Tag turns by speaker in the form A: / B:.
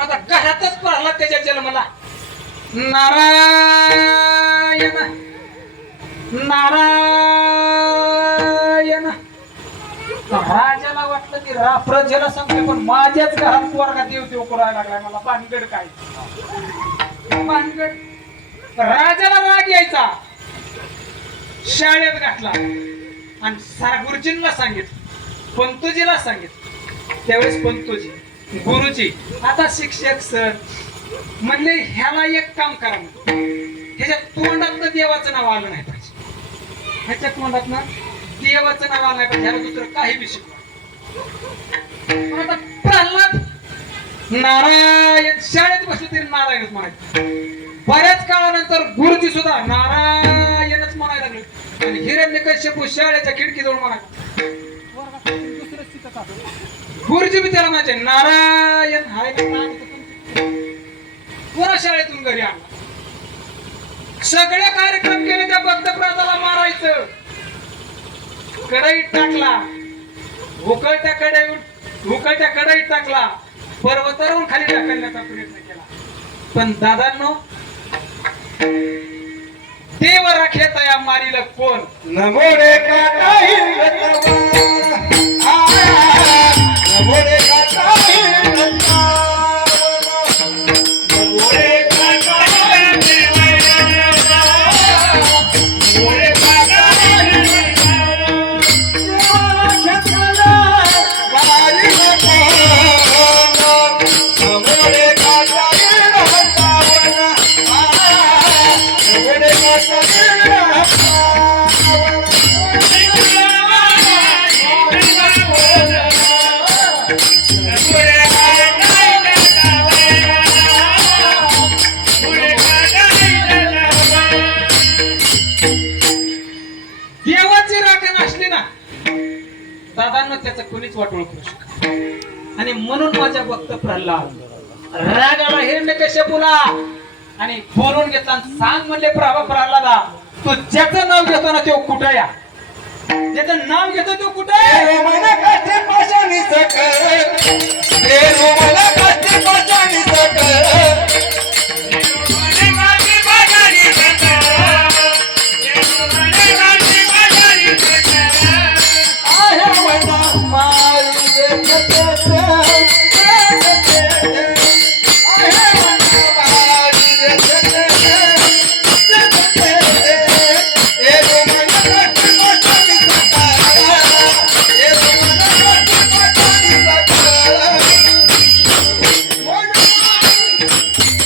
A: माझा आता घरातच प्रल्हाद त्याच्या जन्मला. नारायण. नारायण. राजाला वाटलं की रा प्रजेला सांगते पण माझ्याच घरात पोरगा देव देव करायला लागलाय. मला पानगड काय? पानगड राजाला राग यायचा. शाळेत घातला. आणि सारा गुरुजींना सांगितलं. पंतुजीला सांगितलं. त्यावेळेस पंतोजी गुरुजी आता शिक्षक सर म्हणले ह्याला एक काम करा ह्याच्या तोंडात देवाचं नाव आलं नाही पाहिजे. ह्याच्या तोंडात ना देवाचं नाव आलं नाही पाहिजे. ह्याला दुसरं काही बी शिकवा. आता प्रल्हाद नारायण शाळेत बसले तरी नारायणच म्हणायचं. बऱ्याच काळानंतर गुरुजी सुद्धा नारायणच म्हणायला लागले. आणि हिरण्य कश्यपू शाळेच्या खिडकीजवळ म्हणायला गुरुजी बी त्याला म्हणायचे नारायण हाय पुन्हा शाळेतून घरी आणला. सगळे कार्यक्रम केले त्या बद्धप्राताला मारायचं. कढईत टाकला. उकळत्या कढईत उकळत्या कढईत टाकला. पर्वतावरून खाली टाकण्याचा प्रयत्न केला. पण दादांनो देव राखेत या मारीला कोण?
B: नमोरे रे काटाही
A: दादांना त्याचं कोणीच वाट ओळखू शकत आणि म्हणून माझ्या भक्त प्रल्हाद रागाला हिरण्य कश्यपूला आणि बोलून घेतला सांग म्हणले प्रभा प्रल्हादा तो ज्याचं नाव घेतो ना तो कुठं या? ज्याचं नाव घेतो तो कुठं?